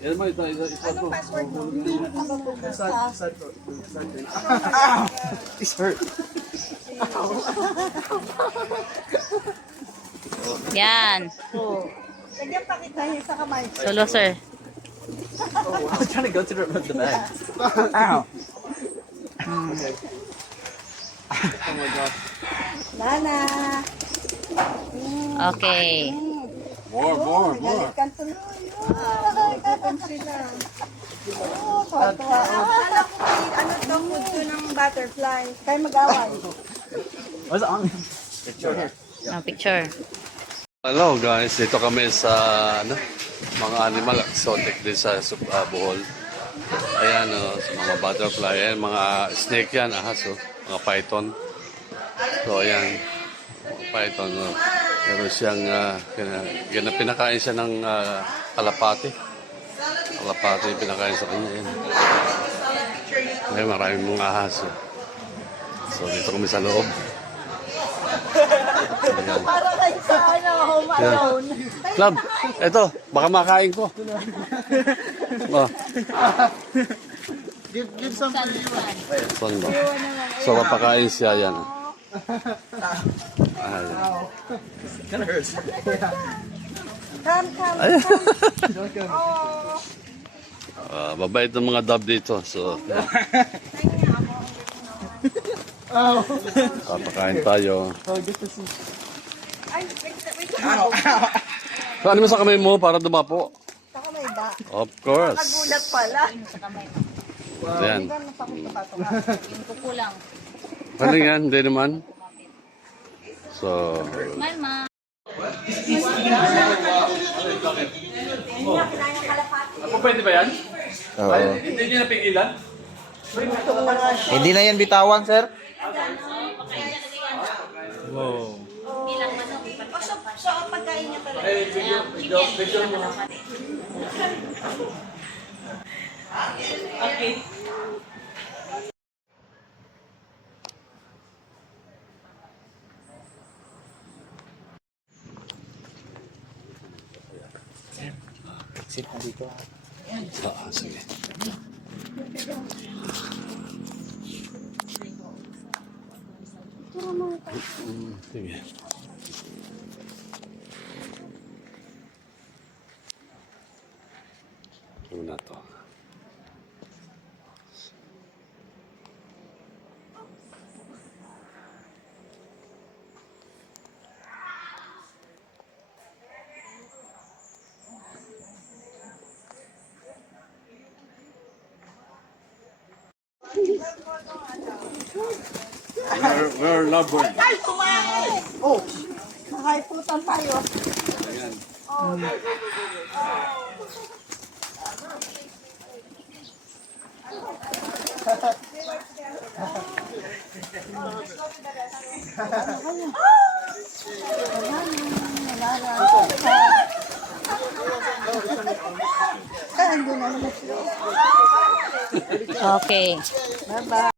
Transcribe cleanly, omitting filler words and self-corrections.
Yan mo, isa to. Anong password mo? It's hurt. Yan. Lagyan pa kita niya sa kamay. Solo, sir. I was trying to go to the bag. Ow. Oh my gosh. Nana. Okay. More. Galit ka tuloy. Galit sila. Oh, tuwa-tuwa. Akala ko ano to, food to ng butterfly. Kaya mag-away. What's on? Picture here. Picture. Hello guys, dito kami sa mga animal exotic din sa Bohol. Ayan, sa mga butterfly, ayan, mga snake yan, ahas, mga python. So ayan, mga python. Meron siyang, pinakain siya ng kalapati. Kalapati, pinakain sa kanya. Ayan. Ayan, maraming mga ahas. So dito kami sa loob. Ayan. Para kayo sa home alone. Club, eto, baka makain ko. Oh, Give some for you. saan ba? So, papakain siya yan. Ayan. Kind of hurts. Come. Oh. Babait ng mga dub dito. So, Oh. papakain tayo. Oh, good to see. Ay, wait. So, ano mo sa kamay mo para dumapo? Sa kamay ba? Of course. Nagulat pala. Ayan. Hindi ka napakita. Yung kukulang. Ano yan? Hindi naman. So, Mama. pwede ba yan? Oo. Hindi niya napigilan? Hindi na yan bitawan, sir. Wow. So, ang pagkain niya talaga. Okay. Sit na dito. Sige. Sige. Ano na to? We're lovebird. Ay, kumain! Oh, nakaiputan tayo. Ayan. Okay. Bye-bye.